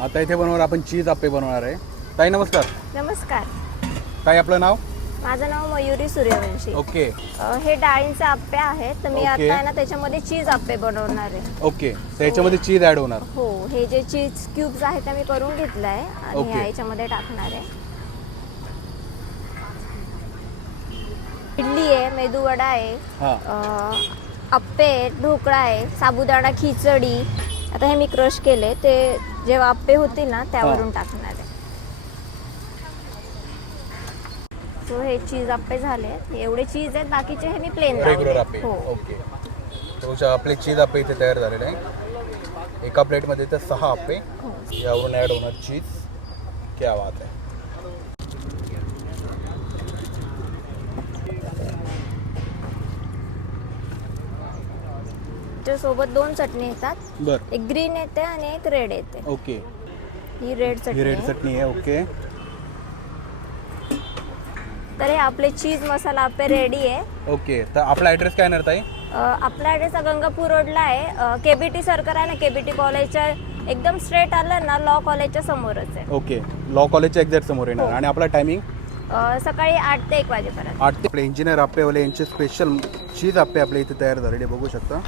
आता इथे बनवणार आपण चीज आप्पे बनवणार आहे. ताई नमस्कार. नमस्कार. काय आपलं नाव? माझं नाव मयुरी सूर्यवंशी. ओके. हे डाळींचे आप्पे आहेत तर मी ओके. आता आहे ना त्याच्यामध्ये चीज आप्पे बनवणार आहे. ओके, त्याच्यामध्ये चीज ॲड होणार. हो, हे जे चीज क्यूब्स आहेत ते मी करून घेतलंय आणि ओके. ह्या याच्यामध्ये टाकणार आहे. इडली आहे, मेदूवडा आहे, हां. आप्पे आहेत, ढोकळा आहे, साबुदाणा खिचडी. आता हे मी क्रश केले ते जेव्हा आप्पे होतील ना त्यावरून टाकणार आहे. सो हे चीज आप्पे झाले. एवढे चीज आहेत, बाकीचे हे मी प्लेन रेग्युलर आप्पे. हो. ओके. तो आपले चीज आप्पे इथे तयार झालेले आहे. एका प्लेटमध्ये तर 6 आप्पे. हो. यावरून ॲड होणार चीज. क्या बात आहे. सोबत 2 चटणी येतात. बर. एक ग्रीन येते आणि एक रेड येते. ओके. ही रेड ही रेड चटणी. चटणी आहे. ओके. तर हे आपले चीज मसाला आप्पे रेडी आहे. ओके, तर आपला ॲड्रेस काय येणार ताई? आपला ॲड्रेस गंगापूर रोडला आहे. केबीटी सर्कल आहे ना, केबीटी कॉलेजच्या एकदम स्ट्रेट आलं ना, लॉ कॉलेजच्या समोरच आहे. ओके, लॉ कॉलेजच्या एक्झॅक्ट समोर येणार. हो. आणि आपला टायमिंग सकाळी 8 ते 1 वाजेपर्यंत. 8 ते. आपले इंजिनियर आप्पेवाले यांचे स्पेशल चीज आप्पे आपल्या इथे तयार झालेले बघू शकता.